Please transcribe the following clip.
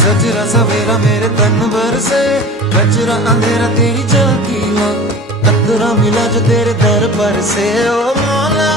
सजरा सवेरा मेरे तन भर से, कचरा अंधेरा तेरी झांकी हो, कतरा मिला जो तेरे दर पर से। ओ मौला